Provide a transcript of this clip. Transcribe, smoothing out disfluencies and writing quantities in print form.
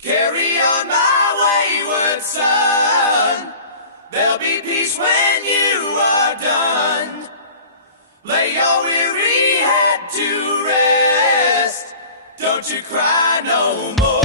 Carry on, my wayward son. There'll be peace when you are done. Lay your weary head to rest. Don't you cry no more.